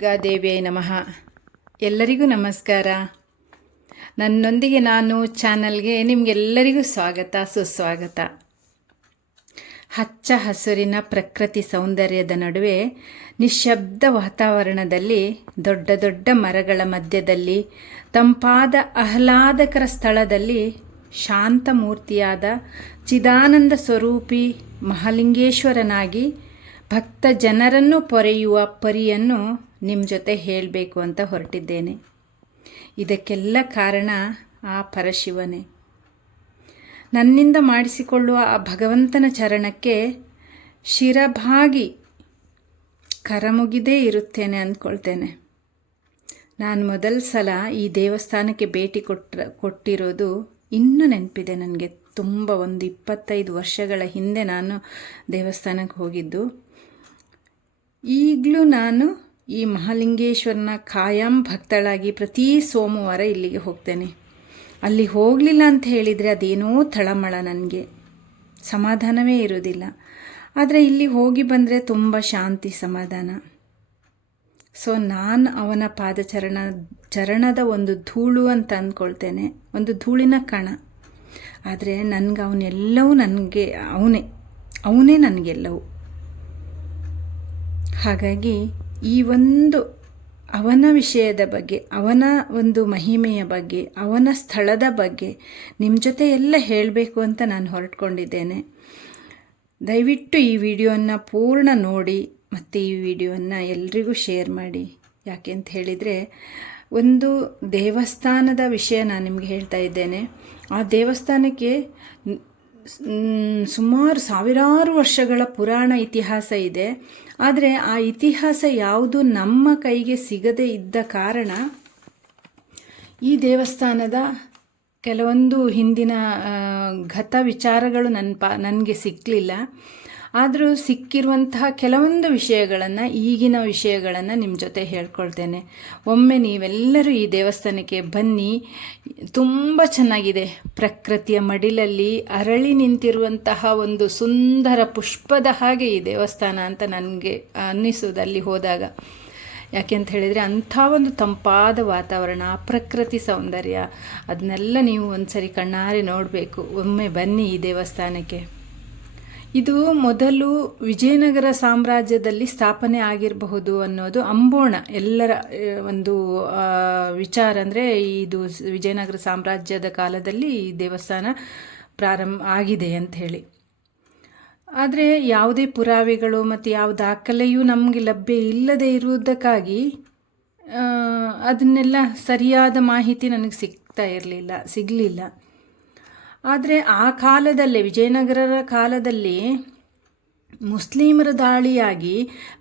ದುರ್ಗಾದೇವಿಯೇ ನಮಃ. ಎಲ್ಲರಿಗೂ ನಮಸ್ಕಾರ. ನನ್ನೊಂದಿಗೆ ನಾನು ಚಾನಲ್ಗೆ ನಿಮಗೆಲ್ಲರಿಗೂ ಸ್ವಾಗತ ಸುಸ್ವಾಗತ. ಹಚ್ಚ ಹಸುರಿನ ಪ್ರಕೃತಿ ಸೌಂದರ್ಯದ ನಡುವೆ ನಿಶ್ಶಬ್ದ ವಾತಾವರಣದಲ್ಲಿ ದೊಡ್ಡ ದೊಡ್ಡ ಮರಗಳ ಮಧ್ಯದಲ್ಲಿ ತಂಪಾದ ಆಹ್ಲಾದಕರ ಸ್ಥಳದಲ್ಲಿ ಶಾಂತಮೂರ್ತಿಯಾದ ಚಿದಾನಂದ ಸ್ವರೂಪಿ ಮಹಾಲಿಂಗೇಶ್ವರನಾಗಿ ಭಕ್ತ ಜನರನ್ನು ಪೊರೆಯುವ ಪರಿಯನ್ನು ನಿಮ್ಮ ಜೊತೆ ಹೇಳಬೇಕು ಅಂತ ಹೊರಟಿದ್ದೇನೆ. ಇದಕ್ಕೆಲ್ಲ ಕಾರಣ ಆ ಪರಶಿವನೇ. ನನ್ನಿಂದ ಮಾಡಿಸಿಕೊಳ್ಳುವ ಆ ಭಗವಂತನ ಚರಣಕ್ಕೆ ಶಿರಭಾಗಿ ಕರಮುಗಿದೇ ಇರುತ್ತೇನೆ ಅಂದ್ಕೊಳ್ತೇನೆ. ನಾನು ಮೊದಲ ಸಲ ಈ ದೇವಸ್ಥಾನಕ್ಕೆ ಭೇಟಿ ಕೊಟ್ಟಿರೋದು ಇನ್ನೂ ನೆನಪಿದೆ ನನಗೆ. ತುಂಬ 25 ವರ್ಷಗಳ ಹಿಂದೆ ನಾನು ದೇವಸ್ಥಾನಕ್ಕೆ ಹೋಗಿದ್ದು. ಈಗಲೂ ನಾನು ಈ ಮಹಾಲಿಂಗೇಶ್ವರನ ಖಾಯಂ ಭಕ್ತಳಾಗಿ ಪ್ರತಿ ಸೋಮವಾರ ಇಲ್ಲಿಗೆ ಹೋಗ್ತೇನೆ. ಅಲ್ಲಿ ಹೋಗಲಿಲ್ಲ ಅಂತ ಹೇಳಿದರೆ ಅದೇನೋ ತಳಮಳ, ನನಗೆ ಸಮಾಧಾನವೇ ಇರೋದಿಲ್ಲ. ಆದರೆ ಇಲ್ಲಿ ಹೋಗಿ ಬಂದರೆ ತುಂಬ ಶಾಂತಿ ಸಮಾಧಾನ. ಸೊ ನಾನು ಅವನ ಚರಣದ ಒಂದು ಧೂಳು ಅಂತ ಅಂದ್ಕೊಳ್ತೇನೆ, ಒಂದು ಧೂಳಿನ ಕಣ. ಆದರೆ ನನಗೆ ಅವನೆಲ್ಲವೂ, ಅವನೇ ನನಗೆಲ್ಲವೂ. ಹಾಗಾಗಿ ಈ ಒಂದು ಅವನ ವಿಷಯದ ಬಗ್ಗೆ, ಅವನ ಒಂದು ಮಹಿಮೆಯ ಬಗ್ಗೆ, ಅವನ ಸ್ಥಳದ ಬಗ್ಗೆ ನಿಮ್ಮ ಜೊತೆ ಎಲ್ಲ ಹೇಳಬೇಕು ಅಂತ ನಾನು ಹೊರಟ್ಕೊಂಡಿದ್ದೇನೆ. ದಯವಿಟ್ಟು ಈ ವಿಡಿಯೋನ ಪೂರ್ಣ ನೋಡಿ ಮತ್ತು ಈ ವಿಡಿಯೋನ ಎಲ್ರಿಗೂ ಶೇರ್ ಮಾಡಿ. ಯಾಕೆ ಅಂತ ಹೇಳಿದರೆ, ಒಂದು ದೇವಸ್ಥಾನದ ವಿಷಯ ನಾನು ನಿಮಗೆ ಹೇಳ್ತಾ ಇದ್ದೇನೆ. ಆ ದೇವಸ್ಥಾನಕ್ಕೆ ಸುಮಾರು ಸಾವಿರಾರು ವರ್ಷಗಳ ಪುರಾಣ ಇತಿಹಾಸ ಇದೆ. ಆದರೆ ಆ ಇತಿಹಾಸ ಯಾವುದು ನಮ್ಮ ಕೈಗೆ ಸಿಗದೇ ಇದ್ದ ಕಾರಣ ಈ ದೇವಸ್ಥಾನದ ಕೆಲವೊಂದು ಹಿಂದಿನ ಗತ ವಿಚಾರಗಳು ನನಗೆ ಸಿಕ್ಕಲಿಲ್ಲ. ಆದರೂ ಸಿಕ್ಕಿರುವಂತಹ ಕೆಲವೊಂದು ವಿಷಯಗಳನ್ನು, ಈಗಿನ ವಿಷಯಗಳನ್ನು ನಿಮ್ಮ ಜೊತೆ ಹೇಳ್ಕೊಳ್ತೇನೆ. ಒಮ್ಮೆ ನೀವೆಲ್ಲರೂ ಈ ದೇವಸ್ಥಾನಕ್ಕೆ ಬನ್ನಿ. ತುಂಬ ಚೆನ್ನಾಗಿದೆ. ಪ್ರಕೃತಿಯ ಮಡಿಲಲ್ಲಿ ಅರಳಿ ನಿಂತಿರುವಂತಹ ಒಂದು ಸುಂದರ ಪುಷ್ಪದ ಹಾಗೆ ಈ ದೇವಸ್ಥಾನ ಅಂತ ನನಗೆ ಅನ್ನಿಸೋದು ಅಲ್ಲಿ ಹೋದಾಗ. ಯಾಕೆ ಅಂತ ಹೇಳಿದರೆ, ಅಂಥ ಒಂದು ತಂಪಾದ ವಾತಾವರಣ, ಪ್ರಕೃತಿ ಸೌಂದರ್ಯ, ಅದನ್ನೆಲ್ಲ ನೀವು ಒಂದು ಸರಿ ಕಣ್ಣಾರೆ ನೋಡಬೇಕು. ಒಮ್ಮೆ ಬನ್ನಿ ಈ ದೇವಸ್ಥಾನಕ್ಕೆ. ಇದು ಮೊದಲು ವಿಜಯನಗರ ಸಾಮ್ರಾಜ್ಯದಲ್ಲಿ ಸ್ಥಾಪನೆ ಆಗಿರಬಹುದು ಅನ್ನೋದು ಅಂಬೋಣ ಎಲ್ಲರ ಒಂದು ವಿಚಾರ. ಅಂದರೆ ಇದು ವಿಜಯನಗರ ಸಾಮ್ರಾಜ್ಯದ ಕಾಲದಲ್ಲಿ ಈ ದೇವಸ್ಥಾನ ಪ್ರಾರಂಭ ಆಗಿದೆ ಅಂತ ಹೇಳಿ. ಆದರೆ ಯಾವುದೇ ಪುರಾವೆಗಳು ಮತ್ತು ಯಾವ ದಾಖಲೆಯೂ ನಮಗೆ ಲಭ್ಯ ಇಲ್ಲದೆ ಇರುವುದಕ್ಕಾಗಿ ಅದನ್ನೆಲ್ಲ ಸರಿಯಾದ ಮಾಹಿತಿ ನನಗೆ ಸಿಗಲಿಲ್ಲ. ಆದರೆ ಆ ಕಾಲದಲ್ಲೇ, ವಿಜಯನಗರರ ಕಾಲದಲ್ಲಿ ಮುಸ್ಲಿಮರ ದಾಳಿಯಾಗಿ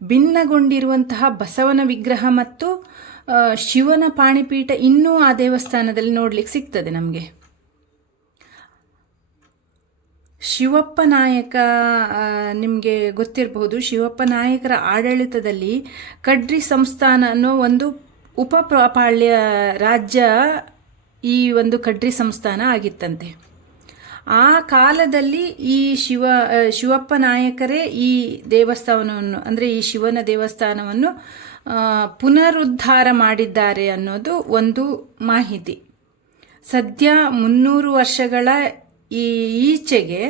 ಭಿನ್ನಗೊಂಡಿರುವಂತಹ ಬಸವನ ವಿಗ್ರಹ ಮತ್ತು ಶಿವನ ಪಾಣಿಪೀಠ ಇನ್ನೂ ಆ ದೇವಸ್ಥಾನದಲ್ಲಿ ನೋಡಲಿಕ್ಕೆ ಸಿಗ್ತದೆ ನಮಗೆ. ಶಿವಪ್ಪ ನಾಯಕ ನಿಮಗೆ ಗೊತ್ತಿರಬಹುದು. ಶಿವಪ್ಪ ನಾಯಕರ ಆಡಳಿತದಲ್ಲಿ ಕಡ್ರಿ ಸಂಸ್ಥಾನ ಅನ್ನೋ ಒಂದು ಉಪಪ್ರಾಪಾಳ್ಯ ರಾಜ್ಯ ಈ ಒಂದು ಕಡ್ರಿ ಸಂಸ್ಥಾನ ಆಗಿತ್ತಂತೆ. ಆ ಕಾಲದಲ್ಲಿ ಈ ಶಿವಪ್ಪ ನಾಯಕರೇ ಈ ದೇವಸ್ಥಾನವನ್ನು, ಅಂದರೆ ಈ ಶಿವನ ದೇವಸ್ಥಾನವನ್ನು ಪುನರುದ್ಧಾರ ಮಾಡಿದ್ದಾರೆ ಅನ್ನೋದು ಒಂದು ಮಾಹಿತಿ. ಸದ್ಯ 300 ವರ್ಷಗಳ ಈಚೆಗೆ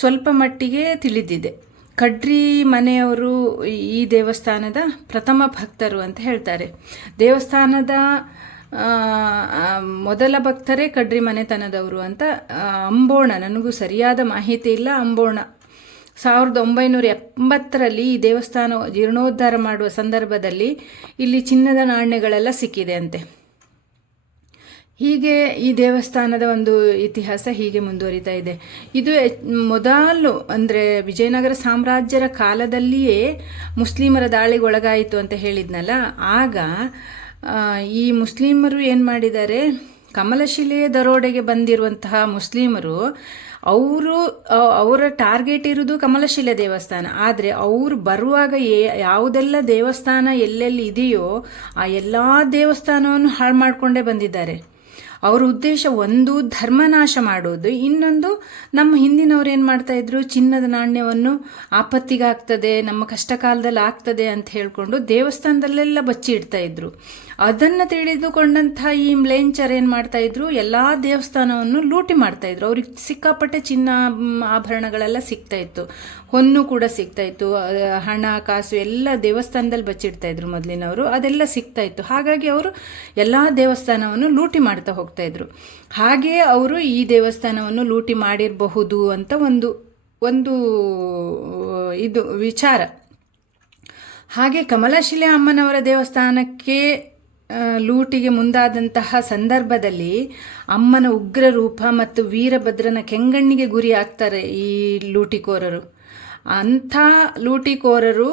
ಸ್ವಲ್ಪ ಮಟ್ಟಿಗೆ ತಿಳಿದಿದೆ. ಕಡ್ರಿ ಮನೆಯವರು ಈ ದೇವಸ್ಥಾನದ ಪ್ರಥಮ ಭಕ್ತರು ಅಂತ ಹೇಳ್ತಾರೆ. ದೇವಸ್ಥಾನದ ಮೊದಲ ಭಕ್ತರೇ ಕಡ್ರಿ ಮನೆತನದವರು ಅಂತ ಅಂಬೋಣ, ನನಗೂ ಸರಿಯಾದ ಮಾಹಿತಿ ಇಲ್ಲ. ಅಂಬೋಣ 1980ರಲ್ಲಿ ಈ ದೇವಸ್ಥಾನ ಜೀರ್ಣೋದ್ಧಾರ ಮಾಡುವ ಸಂದರ್ಭದಲ್ಲಿ ಇಲ್ಲಿ ಚಿನ್ನದ ನಾಣ್ಯಗಳೆಲ್ಲ ಸಿಕ್ಕಿದೆ ಅಂತೆ. ಹೀಗೆ ಈ ದೇವಸ್ಥಾನದ ಒಂದು ಇತಿಹಾಸ ಹೀಗೆ ಮುಂದುವರಿತಾ ಇದೆ. ಇದು ಮೊದಲು ಅಂದರೆ ವಿಜಯನಗರ ಸಾಮ್ರಾಜ್ಯರ ಕಾಲದಲ್ಲಿಯೇ ಮುಸ್ಲಿಮರ ದಾಳಿಗೊಳಗಾಯಿತು ಅಂತ ಹೇಳಿದ್ನಲ್ಲ. ಆಗ ಈ ಮುಸ್ಲಿಮರು ಏನು ಮಾಡಿದ್ದಾರೆ, ಕಮಲಶಿಲೆಯ ದರೋಡೆಗೆ ಬಂದಿರುವಂತಹ ಮುಸ್ಲಿಮರು, ಅವರ ಟಾರ್ಗೆಟ್ ಇರೋದು ಕಮಲಶಿಲೆ ದೇವಸ್ಥಾನ. ಆದರೆ ಅವರು ಬರುವಾಗ ಯಾವುದೆಲ್ಲ ದೇವಸ್ಥಾನ ಎಲ್ಲೆಲ್ಲಿ ಇದೆಯೋ ಆ ಎಲ್ಲ ದೇವಸ್ಥಾನವನ್ನು ಹಾಳು ಮಾಡಿಕೊಂಡೇ ಬಂದಿದ್ದಾರೆ. ಅವರ ಉದ್ದೇಶ ಒಂದು ಧರ್ಮನಾಶ ಮಾಡೋದು, ಇನ್ನೊಂದು ನಮ್ಮ ಹಿಂದಿನವ್ರು ಏನು ಮಾಡ್ತಾಯಿದ್ರು, ಚಿನ್ನದ ನಾಣ್ಯವನ್ನು ಆಪತ್ತಿಗಾಗ್ತದೆ, ನಮ್ಮ ಕಷ್ಟ ಕಾಲದಲ್ಲಿ ಆಗ್ತದೆ ಅಂತ ಹೇಳ್ಕೊಂಡು ದೇವಸ್ಥಾನದಲ್ಲೆಲ್ಲ ಬಚ್ಚಿ ಇಡ್ತಾ ಇದ್ರು. ಅದನ್ನು ತಿಳಿದುಕೊಂಡಂಥ ಈ ಮ್ಲೇಂಚರ್ ಏನು ಮಾಡ್ತಾಯಿದ್ರು, ಎಲ್ಲ ದೇವಸ್ಥಾನವನ್ನು ಲೂಟಿ ಮಾಡ್ತಾಯಿದ್ರು. ಅವ್ರಿಗೆ ಸಿಕ್ಕಾಪಟ್ಟೆ ಚಿನ್ನ ಆಭರಣಗಳೆಲ್ಲ ಸಿಗ್ತಾಯಿತ್ತು, ಹೊನ್ನು ಕೂಡ ಸಿಗ್ತಾಯಿತ್ತು, ಹಣ ಕಾಸು ಎಲ್ಲ ದೇವಸ್ಥಾನದಲ್ಲಿ ಬಚ್ಚಿಡ್ತಾಯಿದ್ರು ಮೊದಲಿನವರು, ಅದೆಲ್ಲ ಸಿಗ್ತಾಯಿತ್ತು. ಹಾಗಾಗಿ ಅವರು ಎಲ್ಲ ದೇವಸ್ಥಾನವನ್ನು ಲೂಟಿ ಮಾಡ್ತಾ ಹೋಗ್ತಾಯಿದ್ರು. ಹಾಗೆ ಅವರು ಈ ದೇವಸ್ಥಾನವನ್ನು ಲೂಟಿ ಮಾಡಿರಬಹುದು ಅಂತ ಒಂದು ಇದು ವಿಚಾರ. ಹಾಗೆ ಕಮಲಶಿಲೆ ಅಮ್ಮನವರ ದೇವಸ್ಥಾನಕ್ಕೆ ಲೂಟಿಗೆ ಮುಂದಾದಂತಹ ಸಂದರ್ಭದಲ್ಲಿ ಅಮ್ಮನ ಉಗ್ರ ರೂಪ ಮತ್ತು ವೀರಭದ್ರನ ಕೆಂಗಣ್ಣಿಗೆ ಗುರಿ ಆಗ್ತಾರೆ ಈ ಲೂಟಿಕೋರರು. ಅಂಥ ಲೂಟಿಕೋರರು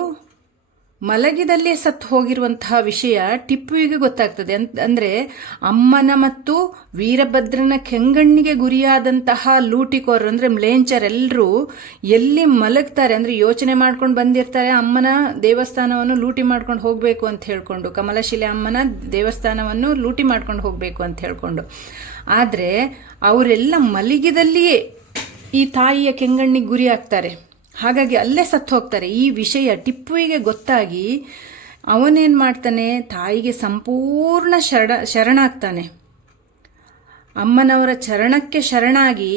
ಮಲಗಿದಲ್ಲೇ ಸತ್ತು ಹೋಗಿರುವಂತಹ ವಿಷಯ ಟಿಪ್ಪುವಿಗೆ ಗೊತ್ತಾಗ್ತದೆ. ಅಂದರೆ ಅಮ್ಮನ ಮತ್ತು ವೀರಭದ್ರನ ಕೆಂಗಣ್ಣಿಗೆ ಗುರಿಯಾದಂತಹ ಲೂಟಿಕೋರರು ಅಂದರೆ ಮ್ಲೇಂಚರೆಲ್ಲರೂ ಎಲ್ಲಿ ಮಲಗ್ತಾರೆ ಅಂದರೆ ಯೋಚನೆ ಮಾಡ್ಕೊಂಡು ಬಂದಿರ್ತಾರೆ, ಅಮ್ಮನ ದೇವಸ್ಥಾನವನ್ನು ಲೂಟಿ ಮಾಡ್ಕೊಂಡು ಹೋಗಬೇಕು ಅಂತ ಹೇಳ್ಕೊಂಡು, ಕಮಲಶಿಲೆ ಅಮ್ಮನ ದೇವಸ್ಥಾನವನ್ನು ಲೂಟಿ ಮಾಡ್ಕೊಂಡು ಹೋಗಬೇಕು ಅಂತ ಹೇಳ್ಕೊಂಡು. ಆದರೆ ಅವರೆಲ್ಲ ಮಲಗಿದಲ್ಲಿಯೇ ಈ ತಾಯಿಯ ಕೆಂಗಣ್ಣಿಗೆ ಗುರಿ ಆಗ್ತಾರೆ. ಹಾಗಾಗಿ ಅಲ್ಲೇ ಸತ್ತು ಹೋಗ್ತಾರೆ. ಈ ವಿಷಯ ಟಿಪ್ಪುವಿಗೆ ಗೊತ್ತಾಗಿ ಅವನೇನು ಮಾಡ್ತಾನೆ, ತಾಯಿಗೆ ಸಂಪೂರ್ಣ ಶರಣಾಗ್ತಾನೆ. ಅಮ್ಮನವರ ಚರಣಕ್ಕೆ ಶರಣಾಗಿ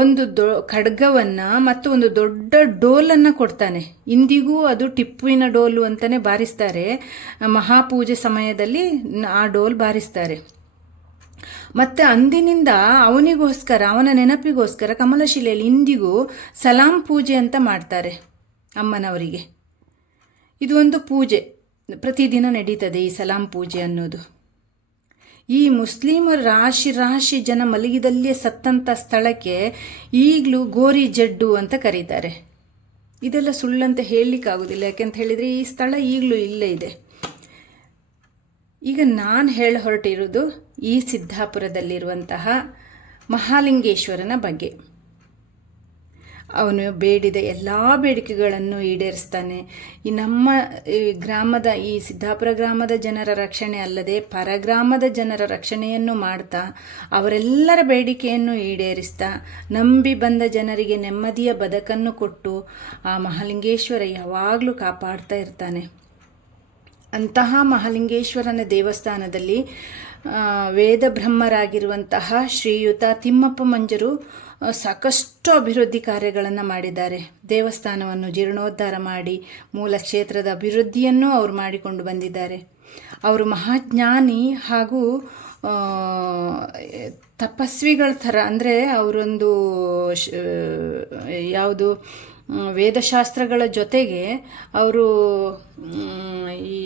ಒಂದು ಖಡ್ಗವನ್ನು ಮತ್ತು ಒಂದು ದೊಡ್ಡ ಡೋಲನ್ನು ಕೊಡ್ತಾನೆ. ಇಂದಿಗೂ ಅದು ಟಿಪ್ಪುವಿನ ಡೋಲು ಅಂತಲೇ ಬಾರಿಸ್ತಾರೆ. ಮಹಾಪೂಜೆ ಸಮಯದಲ್ಲಿ ಆ ಡೋಲ್ ಬಾರಿಸ್ತಾರೆ. ಮತ್ತು ಅಂದಿನಿಂದ ಅವನಿಗೋಸ್ಕರ, ಅವನ ನೆನಪಿಗೋಸ್ಕರ ಕಮಲಶಿಲೆಯಲ್ಲಿ ಇಂದಿಗೂ ಸಲಾಂ ಪೂಜೆ ಅಂತ ಮಾಡ್ತಾರೆ ಅಮ್ಮನವರಿಗೆ. ಇದು ಒಂದು ಪೂಜೆ, ಪ್ರತಿದಿನ ನಡೀತದೆ ಈ ಸಲಾಂ ಪೂಜೆ ಅನ್ನೋದು. ಈ ಮುಸ್ಲಿಮರು ರಾಶಿ ಜನ ಮಲಗಿದಲ್ಲೇ ಸತ್ತಂಥ ಸ್ಥಳಕ್ಕೆ ಈಗಲೂ ಗೋರಿ ಜಡ್ಡು ಅಂತ ಕರೀತಾರೆ. ಇದೆಲ್ಲ ಸುಳ್ಳಂತ ಹೇಳಲಿಕ್ಕಾಗೋದಿಲ್ಲ, ಯಾಕೆಂತ ಹೇಳಿದರೆ ಈ ಸ್ಥಳ ಈಗಲೂ ಇಲ್ಲೇ ಇದೆ. ಈಗ ನಾನು ಹೊರಟಿರೋದು ಈ ಸಿದ್ದಾಪುರದಲ್ಲಿರುವಂತಹ ಮಹಾಲಿಂಗೇಶ್ವರನ ಬಗ್ಗೆ. ಅವನು ಬೇಡಿದ ಎಲ್ಲ ಬೇಡಿಕೆಗಳನ್ನು ಈಡೇರಿಸ್ತಾನೆ. ಈ ನಮ್ಮ ಗ್ರಾಮದ, ಈ ಸಿದ್ದಾಪುರ ಗ್ರಾಮದ ಜನರ ರಕ್ಷಣೆ ಅಲ್ಲದೆ ಪರಗ್ರಾಮದ ಜನರ ರಕ್ಷಣೆಯನ್ನು ಮಾಡ್ತಾ ಅವರೆಲ್ಲರ ಬೇಡಿಕೆಯನ್ನು ಈಡೇರಿಸ್ತಾ ನಂಬಿ ಬಂದ ಜನರಿಗೆ ನೆಮ್ಮದಿಯ ಬದುಕನ್ನು ಕೊಟ್ಟು ಆ ಮಹಾಲಿಂಗೇಶ್ವರ ಯಾವಾಗಲೂ ಕಾಪಾಡ್ತಾ ಇರ್ತಾನೆ. ಅಂತಹ ಮಹಾಲಿಂಗೇಶ್ವರನ ದೇವಸ್ಥಾನದಲ್ಲಿ ವೇದ ಬ್ರಹ್ಮರಾಗಿರುವಂತಹ ಶ್ರೀಯುತ ತಿಮ್ಮಪ್ಪ ಮಂಜರು ಸಾಕಷ್ಟು ಅಭಿವೃದ್ಧಿ ಕಾರ್ಯಗಳನ್ನು ಮಾಡಿದ್ದಾರೆ. ದೇವಸ್ಥಾನವನ್ನು ಜೀರ್ಣೋದ್ಧಾರ ಮಾಡಿ ಮೂಲ ಕ್ಷೇತ್ರದ ಅಭಿವೃದ್ಧಿಯನ್ನು ಅವರು ಮಾಡಿಕೊಂಡು ಬಂದಿದ್ದಾರೆ. ಅವರು ಮಹಾಜ್ಞಾನಿ ಹಾಗೂ ತಪಸ್ವಿಗಳ ಥರ, ಅಂದರೆ ಅವರೊಂದು ಯಾವುದು ವೇದಶಾಸ್ತ್ರಗಳ ಜೊತೆಗೆ ಅವರು ಈ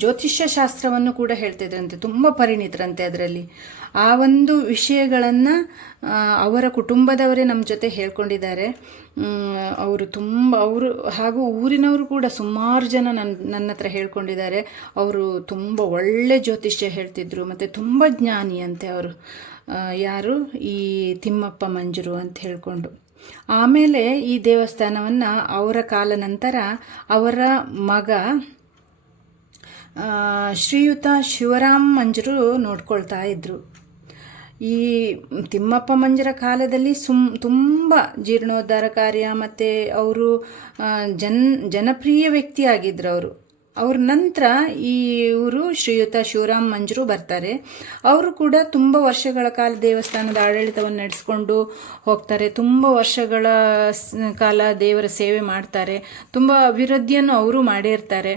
ಜ್ಯೋತಿಷ್ಯ ಶಾಸ್ತ್ರವನ್ನು ಕೂಡ ಹೇಳ್ತಿದ್ರಂತೆ. ತುಂಬ ಪರಿಣಿತರಂತೆ ಅದರಲ್ಲಿ. ಆ ಒಂದು ವಿಷಯಗಳನ್ನು ಅವರ ಕುಟುಂಬದವರೇ ನಮ್ಮ ಜೊತೆ ಹೇಳ್ಕೊಂಡಿದ್ದಾರೆ. ಅವರು ಹಾಗೂ ಊರಿನವರು ಕೂಡ ಸುಮಾರು ಜನ ನನ್ನ ಹತ್ರ ಹೇಳ್ಕೊಂಡಿದ್ದಾರೆ. ಅವರು ತುಂಬ ಒಳ್ಳೆ ಜ್ಯೋತಿಷ್ಯ ಹೇಳ್ತಿದ್ರು ಮತ್ತು ತುಂಬ ಜ್ಞಾನಿ ಅಂತೆ ಅವರು. ಯಾರು, ಈ ತಿಮ್ಮಪ್ಪ ಮಂಜರು ಅಂತ ಹೇಳ್ಕೊಂಡು. ಆಮೇಲೆ ಈ ದೇವಸ್ಥಾನವನ್ನು ಅವರ ಕಾಲ ನಂತರ ಅವರ ಮಗ ಶ್ರೀಯುತ ಶಿವರಾಮ್ ಮಂಜರು ನೋಡ್ಕೊಳ್ತಾ ಇದ್ದರು. ಈ ತಿಮ್ಮಪ್ಪ ಮಂಜರ ಕಾಲದಲ್ಲಿ ತುಂಬ ಜೀರ್ಣೋದ್ಧಾರ ಕಾರ್ಯ ಮತ್ತು ಅವರು ಜನಪ್ರಿಯ ವ್ಯಕ್ತಿಯಾಗಿದ್ದರು. ಅವ್ರ ನಂತರ ಇವರು ಶ್ರೀಯುತ ಶಿವರಾಮ್ ಮಂಜರು ಬರ್ತಾರೆ. ಅವರು ಕೂಡ ತುಂಬ ವರ್ಷಗಳ ಕಾಲ ದೇವಸ್ಥಾನದ ಆಡಳಿತವನ್ನು ನಡೆಸ್ಕೊಂಡು ಹೋಗ್ತಾರೆ. ತುಂಬ ವರ್ಷಗಳ ಕಾಲ ದೇವರ ಸೇವೆ ಮಾಡ್ತಾರೆ. ತುಂಬ ಅಭಿವೃದ್ಧಿಯನ್ನು ಅವರು ಮಾಡಿರ್ತಾರೆ.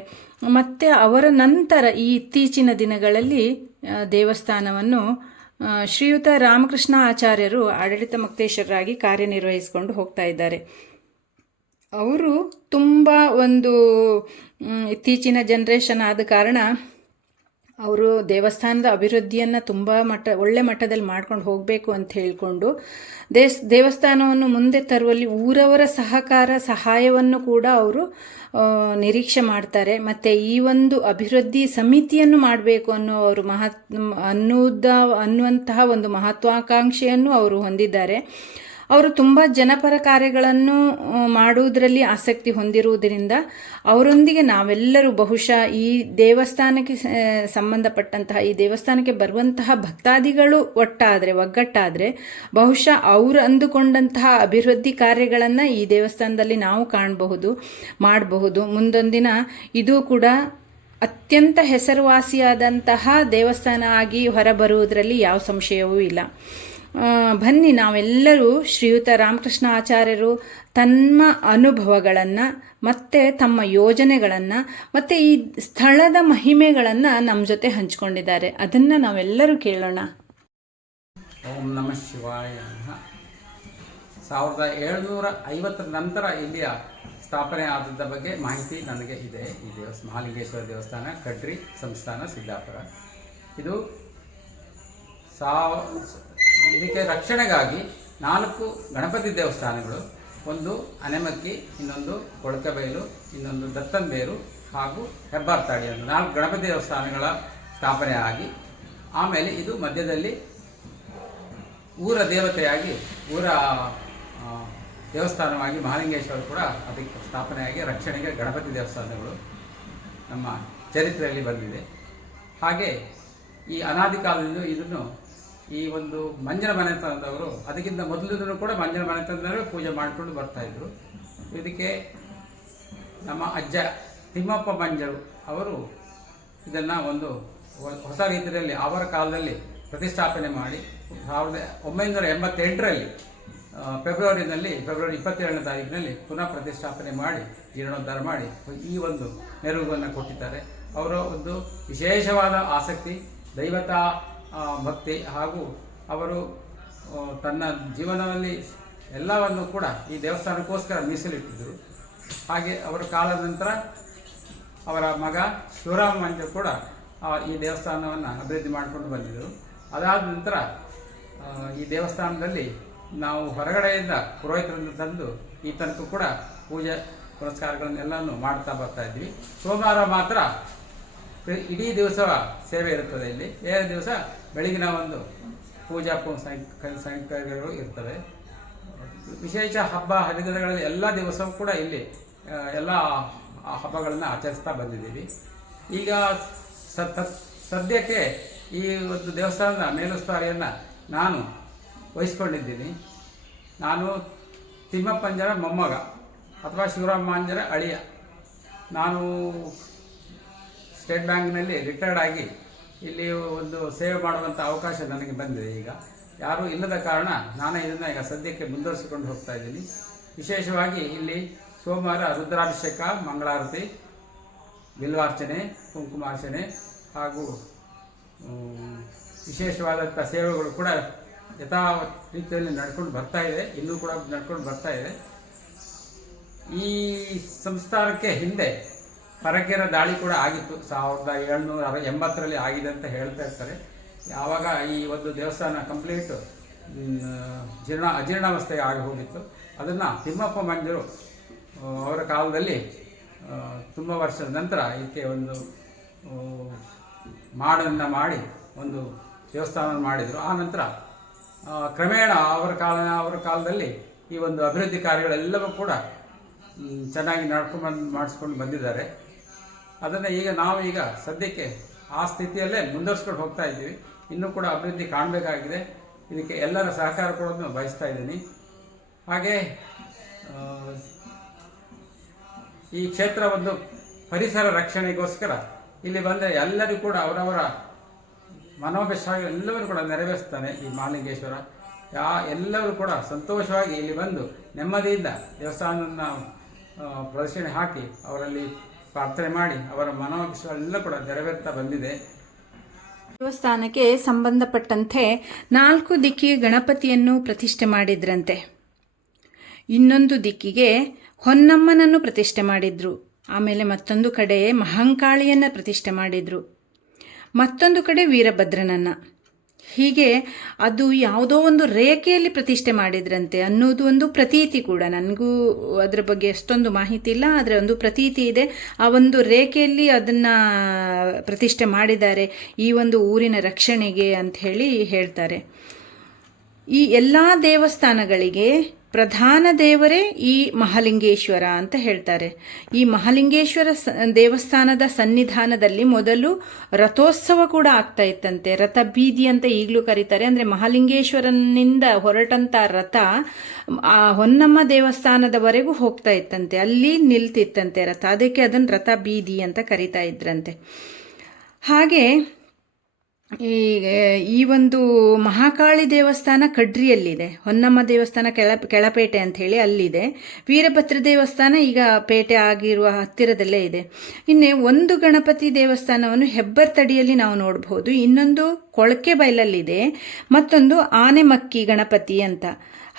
ಮತ್ತು ಅವರ ನಂತರ ಈ ಇತ್ತೀಚಿನ ದಿನಗಳಲ್ಲಿ ದೇವಸ್ಥಾನವನ್ನು ಶ್ರೀಯುತ ರಾಮಕೃಷ್ಣ ಆಚಾರ್ಯರು ಆಡಳಿತ ಮುಕ್ತೇಶ್ವರರಾಗಿ ಕಾರ್ಯನಿರ್ವಹಿಸಿಕೊಂಡು ಹೋಗ್ತಾ ಇದ್ದಾರೆ. ಅವರು ತುಂಬ ಇತ್ತೀಚಿನ ಜನ್ರೇಷನ್ ಆದ ಕಾರಣ ಅವರು ದೇವಸ್ಥಾನದ ಅಭಿವೃದ್ಧಿಯನ್ನು ತುಂಬ ಒಳ್ಳೆ ಮಟ್ಟದಲ್ಲಿ ಮಾಡ್ಕೊಂಡು ಹೋಗಬೇಕು ಅಂತ ಹೇಳಿಕೊಂಡು ದೇವಸ್ಥಾನವನ್ನು ಮುಂದೆ ತರುವಲ್ಲಿ ಊರವರ ಸಹಾಯವನ್ನು ಕೂಡ ಅವರು ನಿರೀಕ್ಷೆ ಮಾಡ್ತಾರೆ. ಮತ್ತು ಈ ಒಂದು ಅಭಿವೃದ್ಧಿ ಸಮಿತಿಯನ್ನು ಮಾಡಬೇಕು ಅನ್ನುವಂತಹ ಒಂದು ಮಹತ್ವಾಕಾಂಕ್ಷೆಯನ್ನು ಅವರು ಹೊಂದಿದ್ದಾರೆ. ಅವರು ತುಂಬ ಜನಪರ ಕಾರ್ಯಗಳನ್ನು ಮಾಡುವುದರಲ್ಲಿ ಆಸಕ್ತಿ ಹೊಂದಿರುವುದರಿಂದ ಅವರೊಂದಿಗೆ ನಾವೆಲ್ಲರೂ ಬಹುಶಃ ಈ ದೇವಸ್ಥಾನಕ್ಕೆ ಸಂಬಂಧಪಟ್ಟಂತಹ ಈ ದೇವಸ್ಥಾನಕ್ಕೆ ಬರುವಂತಹ ಭಕ್ತಾದಿಗಳು ಒಗ್ಗಟ್ಟಾದರೆ ಬಹುಶಃ ಅವರು ಅಂದುಕೊಂಡಂತಹ ಅಭಿವೃದ್ಧಿ ಕಾರ್ಯಗಳನ್ನು ಈ ದೇವಸ್ಥಾನದಲ್ಲಿ ನಾವು ಮಾಡಬಹುದು. ಮುಂದೊಂದಿನ ಇದು ಕೂಡ ಅತ್ಯಂತ ಹೆಸರುವಾಸಿಯಾದಂತಹ ದೇವಸ್ಥಾನ ಆಗಿ ಹೊರಬರುವುದರಲ್ಲಿ ಯಾವ ಸಂಶಯವೂ ಇಲ್ಲ. ಬನ್ನಿ ನಾವೆಲ್ಲರೂ ಶ್ರೀಯುತ ರಾಮಕೃಷ್ಣ ಆಚಾರ್ಯರು ತಮ್ಮ ಅನುಭವಗಳನ್ನು ಮತ್ತು ತಮ್ಮ ಯೋಜನೆಗಳನ್ನು ಮತ್ತು ಈ ಸ್ಥಳದ ಮಹಿಮೆಗಳನ್ನು ನಮ್ಮ ಜೊತೆ ಹಂಚಿಕೊಂಡಿದ್ದಾರೆ. ಅದನ್ನು ನಾವೆಲ್ಲರೂ ಕೇಳೋಣ. ಓಂ ನಮಃ ಶಿವಾಯ. 1750 ನಂತರ ಇಲ್ಲಿಯ ಸ್ಥಾಪನೆ ಆದದ್ದ ಬಗ್ಗೆ ಮಾಹಿತಿ ನನಗೆ ಇದೆ. ಈ ಮಹಾಲಿಂಗೇಶ್ವರ ದೇವಸ್ಥಾನ ಕಡ್ರಿ ಸಂಸ್ಥಾನ ಸಿದ್ದಾಪುರ. ಇದು ಇದಕ್ಕೆ ರಕ್ಷಣೆಗಾಗಿ 4 ಗಣಪತಿ ದೇವಸ್ಥಾನಗಳು, ಒಂದು ಅನೆಮಕ್ಕಿ, ಇನ್ನೊಂದು ಕೊಳಕಬೈಲು, ಇನ್ನೊಂದು ದತ್ತಂಬೇರು ಹಾಗೂ ಹೆಬ್ಬಾರ್ತಾಡಿ ಅಂತ 4 ಗಣಪತಿ ದೇವಸ್ಥಾನಗಳ ಸ್ಥಾಪನೆ ಆಗಿ ಆಮೇಲೆ ಇದು ಮಧ್ಯದಲ್ಲಿ ಊರ ದೇವತೆಯಾಗಿ ದೇವಸ್ಥಾನವಾಗಿ ಮಹಾಲಿಂಗೇಶ್ವರ ಕೂಡ ಅದಕ್ಕೆ ಸ್ಥಾಪನೆಯಾಗಿ ರಕ್ಷಣೆಗೆ ಗಣಪತಿ ದೇವಸ್ಥಾನಗಳು ನಮ್ಮ ಚರಿತ್ರೆಯಲ್ಲಿ ಬಂದಿದೆ. ಹಾಗೆ ಈ ಅನಾದಿ ಕಾಲದಿಂದ ಇದನ್ನು ಈ ಒಂದು ಮಂಜನ ಮನೆತನದವರು ಅದಕ್ಕಿಂತ ಮೊದಲಿಂದಲೂ ಕೂಡ ಮಂಜನ ಮನೆತನದವರು ಪೂಜೆ ಮಾಡಿಕೊಂಡು ಬರ್ತಾಯಿದ್ರು. ಇದಕ್ಕೆ ನಮ್ಮ ಅಜ್ಜ ತಿಮ್ಮಪ್ಪ ಮಂಜರು ಅವರು ಇದನ್ನು ಒಂದು ಹೊಸ ರೀತಿಯಲ್ಲಿ ಅವರ ಕಾಲದಲ್ಲಿ ಪ್ರತಿಷ್ಠಾಪನೆ ಮಾಡಿ 1988ರಲ್ಲಿ ಫೆಬ್ರವರಿ 27ನೇ ತಾರೀಕಿನಲ್ಲಿ ಪುನಃ ಪ್ರತಿಷ್ಠಾಪನೆ ಮಾಡಿ ಜೀರ್ಣೋದ್ಧಾರ ಮಾಡಿ ಈ ಒಂದು ನೆರವನ್ನು ಕೊಟ್ಟಿದ್ದಾರೆ. ಅವರ ಒಂದು ವಿಶೇಷವಾದ ಆಸಕ್ತಿ, ದೈವತಾ ಭಕ್ತಿ ಹಾಗೂ ಅವರು ತನ್ನ ಜೀವನದಲ್ಲಿ ಎಲ್ಲವನ್ನು ಕೂಡ ಈ ದೇವಸ್ಥಾನಕ್ಕೋಸ್ಕರ ಮೀಸಲಿಟ್ಟಿದ್ದರು. ಹಾಗೆ ಅವರ ಕಾಲದ ನಂತರ ಅವರ ಮಗ ಶಿವರಾಮ ಮಂಜರು ಕೂಡ ಈ ದೇವಸ್ಥಾನವನ್ನು ಅಭಿವೃದ್ಧಿ ಮಾಡಿಕೊಂಡು ಬಂದಿದ್ದರು. ಅದಾದ ನಂತರ ಈ ದೇವಸ್ಥಾನದಲ್ಲಿ ನಾವು ಹೊರಗಡೆಯಿಂದ ಪುರೋಹಿತರನ್ನು ತಂದು ಈ ತನಕ ಕೂಡ ಪೂಜೆ ಪುರಸ್ಕಾರಗಳನ್ನೆಲ್ಲವನ್ನು ಮಾಡ್ತಾ ಬರ್ತಾ ಇದ್ವಿ. ಸೋಮವಾರ ಮಾತ್ರ ಇಡೀ ದಿವಸ ಸೇವೆ ಇರುತ್ತದೆ. ಇಲ್ಲಿ ಏಳು ದಿವಸ ಬೆಳಗಿನ ಒಂದು ಪೂಜಾ ಸಂಕಲ್ಪಗಳು ಇರ್ತವೆ. ವಿಶೇಷ ಹಬ್ಬ ಹರಿದಿನಗಳಲ್ಲಿ ಎಲ್ಲ ದಿವಸವೂ ಕೂಡ ಇಲ್ಲಿ ಎಲ್ಲ ಹಬ್ಬಗಳನ್ನು ಆಚರಿಸ್ತಾ ಬಂದಿದ್ದೀವಿ. ಈಗ ಸದ್ಯಕ್ಕೆ ಈ ಒಂದು ದೇವಸ್ಥಾನದ ಮೇಲುಸ್ತುವಾರಿಯನ್ನು ನಾನು ವಹಿಸ್ಕೊಂಡಿದ್ದೀನಿ. ನಾನು ತಿಮ್ಮಪ್ಪಂಜರ ಮೊಮ್ಮಗ ಅಥವಾ ಶಿವರಾಮಾಂಜರ ಅಳಿಯ. ನಾನು ಸ್ಟೇಟ್ ಬ್ಯಾಂಕ್ನಲ್ಲಿ ರಿಟೈರ್ಡ್ ಆಗಿ ಇಲ್ಲಿ ಒಂದು ಸೇವೆ ಮಾಡುವಂಥ ಅವಕಾಶ ನನಗೆ ಬಂದಿದೆ. ಈಗ ಯಾರೂ ಇಲ್ಲದ ಕಾರಣ ನಾನೇ ಇದನ್ನು ಈಗ ಸದ್ಯಕ್ಕೆ ಮುಂದುವರಿಸಿಕೊಂಡು ಹೋಗ್ತಾ ಇದ್ದೀನಿ. ವಿಶೇಷವಾಗಿ ಇಲ್ಲಿ ಸೋಮವಾರ ರುದ್ರಾಭಿಷೇಕ, ಮಂಗಳಾರತಿ, ಬಿಲ್ವಾರ್ಚನೆ, ಕುಂಕುಮಾರ್ಚನೆ ಹಾಗೂ ವಿಶೇಷವಾದಂಥ ಸೇವೆಗಳು ಕೂಡ ಯಥಾ ರೀತಿಯಲ್ಲಿ ನಡ್ಕೊಂಡು ಬರ್ತಾ ಇದೆ, ಇನ್ನೂ ಕೂಡ ನಡ್ಕೊಂಡು ಬರ್ತಾ ಇದೆ. ಈ ಸಂಸ್ಥಾನಕ್ಕೆ ಹಿಂದೆ ಪರಕೀಯರ ದಾಳಿ ಕೂಡ ಆಗಿತ್ತು. 1780ರಲ್ಲಿ ಆಗಿದೆ ಅಂತ ಹೇಳ್ತಾ ಇರ್ತಾರೆ. ಯಾವಾಗ ಈ ಒಂದು ದೇವಸ್ಥಾನ ಕಂಪ್ಲೀಟ್ ಅಜೀರ್ಣಾವಸ್ಥೆಗೆ ಆಗಿ ಹೋಗಿತ್ತು. ಅದನ್ನು ತಿಮ್ಮಪ್ಪ ಮಂಜರು ಅವರ ಕಾಲದಲ್ಲಿ ತುಂಬ ವರ್ಷದ ನಂತರ ಇದಕ್ಕೆ ಒಂದು ಮಾಡನ್ನು ಮಾಡಿ ಒಂದು ದೇವಸ್ಥಾನ ಮಾಡಿದರು. ಆ ನಂತರ ಕ್ರಮೇಣ ಅವರ ಕಾಲದಲ್ಲಿ ಈ ಒಂದು ಅಭಿವೃದ್ಧಿ ಕಾರ್ಯಗಳೆಲ್ಲವೂ ಕೂಡ ಚೆನ್ನಾಗಿ ಮಾಡಿಸ್ಕೊಂಡು ಬಂದಿದ್ದಾರೆ. ಅದನ್ನು ಈಗ ಸದ್ಯಕ್ಕೆ ಆ ಸ್ಥಿತಿಯಲ್ಲೇ ಮುಂದುವರಿಸ್ಕೊಂಡು ಹೋಗ್ತಾ ಇದ್ದೀವಿ. ಇನ್ನೂ ಕೂಡ ಅಭಿವೃದ್ಧಿ ಕಾಣಬೇಕಾಗಿದೆ. ಇದಕ್ಕೆ ಎಲ್ಲರ ಸಹಕಾರ ಕೊಡೋದನ್ನು ಬಯಸ್ತಾ ಇದ್ದೀನಿ. ಹಾಗೆ ಈ ಕ್ಷೇತ್ರ ಒಂದು ಪರಿಸರ ರಕ್ಷಣೆಗೋಸ್ಕರ ಇಲ್ಲಿ ಬಂದರೆ ಎಲ್ಲರಿಗೂ ಕೂಡ ಅವರವರ ಮನೋಭಿಷ್ಟ ಎಲ್ಲವನ್ನೂ ಕೂಡ ನೆರವೇರಿಸ್ತಾನೆ ಈ ಮಹಾಲಿಂಗೇಶ್ವರ. ಎಲ್ಲರೂ ಕೂಡ ಸಂತೋಷವಾಗಿ ಇಲ್ಲಿ ಬಂದು ನೆಮ್ಮದಿಯಿಂದ ದೇವಸ್ಥಾನವನ್ನು ಪ್ರದಕ್ಷಿಣೆ ಹಾಕಿ ಅವರಲ್ಲಿ ಪ್ರಾರ್ಥನೆ ಮಾಡಿ ಅವರ ಮನೋಭಿಷ್ಟಗಳೆಲ್ಲ ಕೂಡ ನೆರವೇರ್ತಾ ಬಂದಿದೆ. ದೇವಸ್ಥಾನಕ್ಕೆ ಸಂಬಂಧಪಟ್ಟಂತೆ 4 ದಿಕ್ಕಿಗೆ ಗಣಪತಿಯನ್ನು ಪ್ರತಿಷ್ಠೆ ಮಾಡಿದ್ರಂತೆ. ಇನ್ನೊಂದು ದಿಕ್ಕಿಗೆ ಹೊನ್ನಮ್ಮನನ್ನು ಪ್ರತಿಷ್ಠೆ ಮಾಡಿದ್ರು. ಆಮೇಲೆ ಮತ್ತೊಂದು ಕಡೆ ಮಹಂಕಾಳಿಯನ್ನು ಪ್ರತಿಷ್ಠೆ ಮಾಡಿದ್ರು. ಮತ್ತೊಂದು ಕಡೆ ವೀರಭದ್ರನನ್ನು. ಹೀಗೆ ಅದು ಯಾವುದೋ ಒಂದು ರೇಖೆಯಲ್ಲಿ ಪ್ರತಿಷ್ಠೆ ಮಾಡಿದ್ರಂತೆ ಅನ್ನೋದು ಒಂದು ಪ್ರತೀತಿ ಕೂಡ. ನನಗೂ ಅದರ ಬಗ್ಗೆ ಅಷ್ಟೊಂದು ಮಾಹಿತಿ ಇಲ್ಲ, ಆದರೆ ಒಂದು ಪ್ರತೀತಿ ಇದೆ. ಆ ಒಂದು ರೇಖೆಯಲ್ಲಿ ಅದನ್ನು ಪ್ರತಿಷ್ಠೆ ಮಾಡಿದ್ದಾರೆ ಈ ಒಂದು ಊರಿನ ರಕ್ಷಣೆಗೆ ಅಂತ ಹೇಳ್ತಾರೆ. ಈ ಎಲ್ಲ ದೇವಸ್ಥಾನಗಳಿಗೆ ಪ್ರಧಾನ ದೇವರೇ ಈ ಮಹಾಲಿಂಗೇಶ್ವರ ಅಂತ ಹೇಳ್ತಾರೆ. ಈ ಮಹಾಲಿಂಗೇಶ್ವರ ದೇವಸ್ಥಾನದ ಸನ್ನಿಧಾನದಲ್ಲಿ ಮೊದಲು ರಥೋತ್ಸವ ಕೂಡ ಆಗ್ತಾ ಇತ್ತಂತೆ. ರಥ ಬೀದಿ ಅಂತ ಈಗಲೂ ಕರೀತಾರೆ. ಅಂದರೆ ಮಹಾಲಿಂಗೇಶ್ವರನಿಂದ ಹೊರಟಂಥ ರಥ ಆ ಹೊನ್ನಮ್ಮ ದೇವಸ್ಥಾನದವರೆಗೂ ಹೋಗ್ತಾ ಇತ್ತಂತೆ, ಅಲ್ಲಿ ನಿಲ್ತಿತ್ತಂತೆ ರಥ. ಅದಕ್ಕೆ ಅದನ್ನು ರಥ ಬೀದಿ ಅಂತ ಕರೀತಾ ಇದ್ರಂತೆ. ಹಾಗೆ ಈ ಒಂದು ಮಹಾಕಾಳಿ ದೇವಸ್ಥಾನ ಕಡ್ರಿಯಲ್ಲಿದೆ, ಹೊನ್ನಮ್ಮ ದೇವಸ್ಥಾನ ಕೆಳಪೇಟೆ ಅಂಥೇಳಿ ಅಲ್ಲಿದೆ, ವೀರಭದ್ರ ದೇವಸ್ಥಾನ ಈಗ ಪೇಟೆ ಆಗಿರುವ ಹತ್ತಿರದಲ್ಲೇ ಇದೆ. ಇನ್ನೇ ಒಂದು ಗಣಪತಿ ದೇವಸ್ಥಾನವನ್ನು ಹೆಬ್ಬರ್ತಡಿಯಲ್ಲಿ ನಾವು ನೋಡಬಹುದು, ಇನ್ನೊಂದು ಕೊಳಕೆ ಬೈಲಲ್ಲಿದೆ, ಮತ್ತೊಂದು ಆನೆಮಕ್ಕಿ ಗಣಪತಿ ಅಂತ,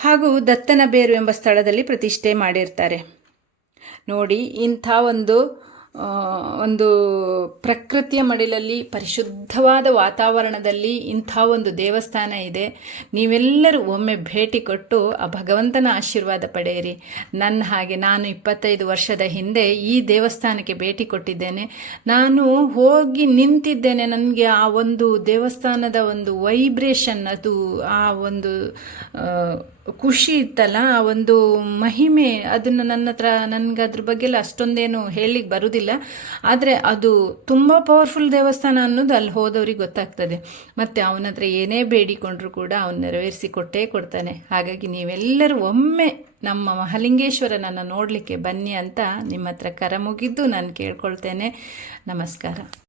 ಹಾಗೂ ದತ್ತನಬೇರು ಎಂಬ ಸ್ಥಳದಲ್ಲಿ ಪ್ರತಿಷ್ಠೆ ಮಾಡಿರ್ತಾರೆ. ನೋಡಿ, ಇಂಥ ಒಂದು ಪ್ರಕೃತಿಯ ಮಡಿಲಲ್ಲಿ ಪರಿಶುದ್ಧವಾದ ವಾತಾವರಣದಲ್ಲಿ ಇಂಥ ಒಂದು ದೇವಸ್ಥಾನ ಇದೆ. ನೀವೆಲ್ಲರೂ ಒಮ್ಮೆ ಭೇಟಿ ಕೊಟ್ಟು ಆ ಭಗವಂತನ ಆಶೀರ್ವಾದ ಪಡೆಯಿರಿ. ನನ್ನ ಹಾಗೆ ನಾನು 25 ವರ್ಷದ ಹಿಂದೆ ಈ ದೇವಸ್ಥಾನಕ್ಕೆ ಭೇಟಿ ಕೊಟ್ಟಿದ್ದೇನೆ. ನಾನು ಹೋಗಿ ನಿಂತಿದ್ದೇನೆ. ನನಗೆ ಆ ಒಂದು ದೇವಸ್ಥಾನದ ಒಂದು ವೈಬ್ರೇಷನ್, ಅದು ಆ ಒಂದು ಖುಷಿ ಇತ್ತಲ್ಲ, ಆ ಒಂದು ಮಹಿಮೆ, ಅದನ್ನು ನನಗೆ ಅದ್ರ ಬಗ್ಗೆ ಎಲ್ಲ ಅಷ್ಟೊಂದೇನು ಹೇಳಲಿಕ್ಕೆ ಬರುವುದಿಲ್ಲ. ಆದರೆ ಅದು ತುಂಬ ಪವರ್ಫುಲ್ ದೇವಸ್ಥಾನ ಅನ್ನೋದು ಅಲ್ಲಿ ಹೋದವ್ರಿಗೆ ಗೊತ್ತಾಗ್ತದೆ. ಮತ್ತು ಅವನ ಹತ್ರ ಏನೇ ಬೇಡಿಕೊಂಡ್ರೂ ಕೂಡ ಅವನು ನೆರವೇರಿಸಿ ಕೊಟ್ಟೇ ಕೊಡ್ತಾನೆ. ಹಾಗಾಗಿ ನೀವೆಲ್ಲರೂ ಒಮ್ಮೆ ನಮ್ಮ ಮಹಾಲಿಂಗೇಶ್ವರನನ್ನು ನೋಡಲಿಕ್ಕೆ ಬನ್ನಿ ಅಂತ ನಿಮ್ಮ ಹತ್ರ ಕರ ಮುಗಿದ್ದು ನಾನು ಕೇಳ್ಕೊಳ್ತೇನೆ. ನಮಸ್ಕಾರ.